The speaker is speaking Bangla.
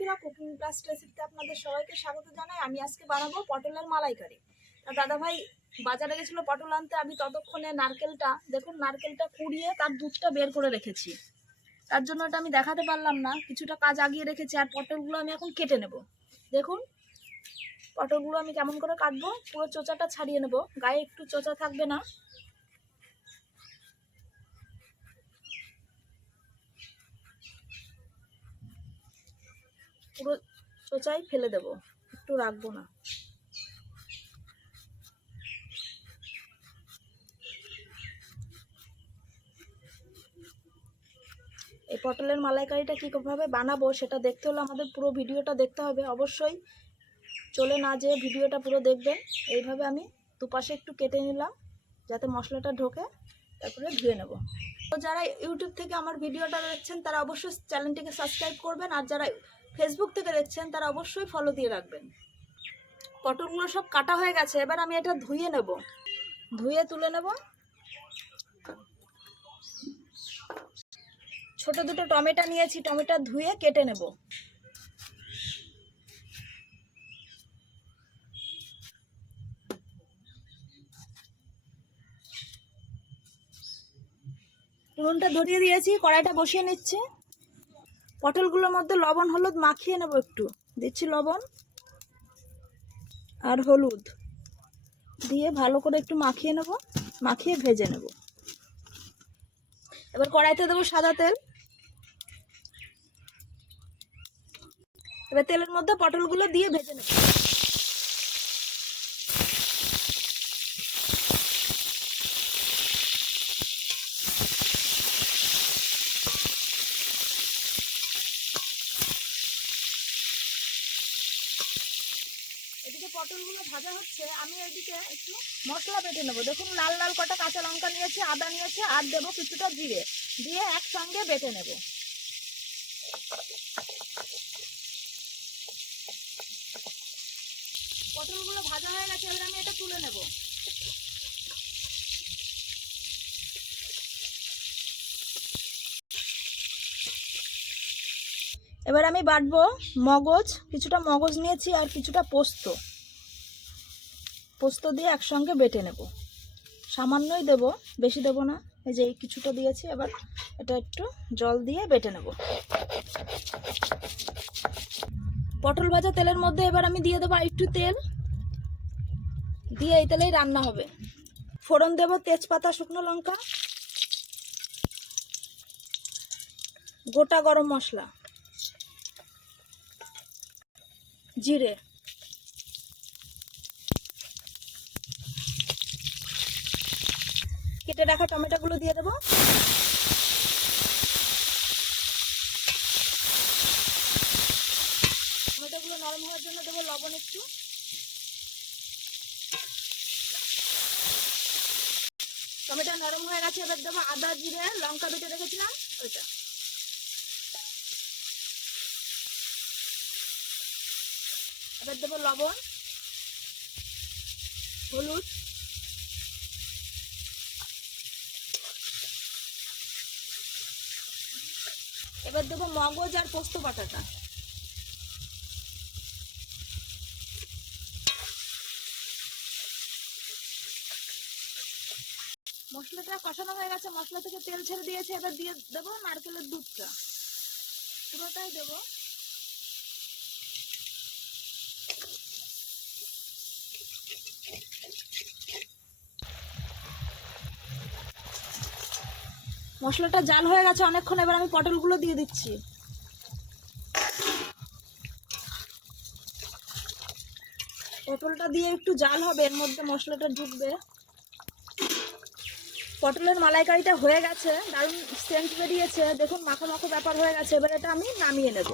বন্ধুরা কুকিং ক্লাস রেসিপিতে আপনাদের সবাইকে স্বাগত জানাই। আমি আজকে বানাবো পটলের মালাইকারি। তা দাদা ভাই বাজারে গেছিল পটল আনতে, আমি ততক্ষণে নারকেলটা, দেখুন নারকেলটা কুড়িয়ে তার দুধটা বের করে রেখেছি। তার জন্য এটা আমি দেখাতে পারলাম না, কিছুটা কাজ আগিয়ে রেখেছি, আর পটলগুলো আমি এখন কেটে নেব। দেখুন, পটলগুলো আমি কেমন করে কাটবো, পুরো চোচাটা ছাড়িয়ে নেব। গায়ে একটু চোচা থাকবে না। পুরো চোচাই ফেলে দেব। একটু রাখব না। এই পটলের মালাইকারিটা কীভাবে বানাবো সেটা দেখতে হলে আমাদের পুরো ভিডিওটা দেখতে হবে। অবশ্যই চলে না যেয়ে ভিডিওটা পুরো দেখবেন। এইভাবে আমি দুপাশে একটু কেটে নিলাম যাতে মশলাটা ঢোকে, তারপরে ধুয়ে নেব। তো যারা ইউটিউব থেকে আমার ভিডিওটা দেখছেন তারা অবশ্যই চ্যানেলটিকে সাবস্ক্রাইব করবেন। আর যারা ফেসবুক থেকে দেখছেন, তারা অবশ্যই ফলো দিয়ে রাখবেন। পটলগুলো সব কাটা হয়ে গেছে, এবার আমি এটা ধুয়ে নেব। ধুয়ে তুলে নেব। ছোট দুটো টমেটো নিয়েছি, টমেটো ধুয়ে কেটে নেব। উনুনটা ধরিয়ে দিয়েছি, কড়াইটা বসিয়ে নিচ্ছে। পটলগুলোর মধ্যে লবণ, হলুদ মাখিয়ে নেব একটু। দিচ্ছি লবণ আর হলুদ। দিয়ে ভালো করে একটু মাখিয়ে নেব, মাখিয়ে ভেজে নেব। এবার কড়াইতে দেবো সাদা তেল। এবার তেলের মধ্যে পটলগুলো দিয়ে ভেজে নেব। পটলগুলো ভাজা হচ্ছে, আমি এদিকে একটু মশলা বেটে নেব। দেখুন, লাল লাল কটা কাঁচা লঙ্কা নিয়েছি, আদা নিয়েছি, আর দেবো কিছুটা জিরে। দিয়ে একসঙ্গে বেটে নেব। পটলগুলো ভাজা হয়ে গেছে, এবার আমি এটা তুলে নেব। এবার আমি বাটবো মগজ, কিছুটা মগজ নিয়েছি আর কিছুটা পোস্ত। পোস্ত দিয়ে একসঙ্গে বেটে নেব। সামান্যই দেব, বেশি দেব না। এই যে কিছুটা দিয়েছি, এবার এটা একটু জল দিয়ে বেটে নেব। পটল ভাজা তেলের মধ্যে এবার আমি দিয়ে দেবো একটু তেল। দিয়ে এই তেলেই রান্না হবে। ফোড়ন দেব তেজপাতা, শুকনো লঙ্কা। গোটা গরম মশলা। জিরে। কেটে রাখা টমেটোগুলো দিয়ে দেবো। টমেটোগুলো নরম হওয়ার জন্য দেবো লবণ একটু। টমেটো নরম হয়ে গেছে, এবার দেবো আদা, জিরে, লঙ্কা বেটে রেখেছিলাম, ওইটা। এবার দেবো লবণ, হলুদ। এবার দেবো মগজ আর পোস্ত বাটাটা। মশলাটা কষানো হয়ে গেছে, মশলা থেকে তেল ছেড়ে দিয়েছে, এবার দিয়ে দেবো নারকেলের দুধটা। পুরোটাই দেবো। মশলাটা জাল হয়ে গেছে, অনেকক্ষণ এবার আমি পটলগুলো দিয়ে দিচ্ছি। পটলটা দিয়ে একটু জাল হবে, এর মধ্যে মশলাটা ঢুকবে। পটলের মালাইকারিটা হয়ে গেছে, দারুণ সেন্ট বেরিয়েছে। দেখুন মাখো মাখো ব্যাপার হয়ে গেছে, এবার এটা আমি নামিয়ে নেব।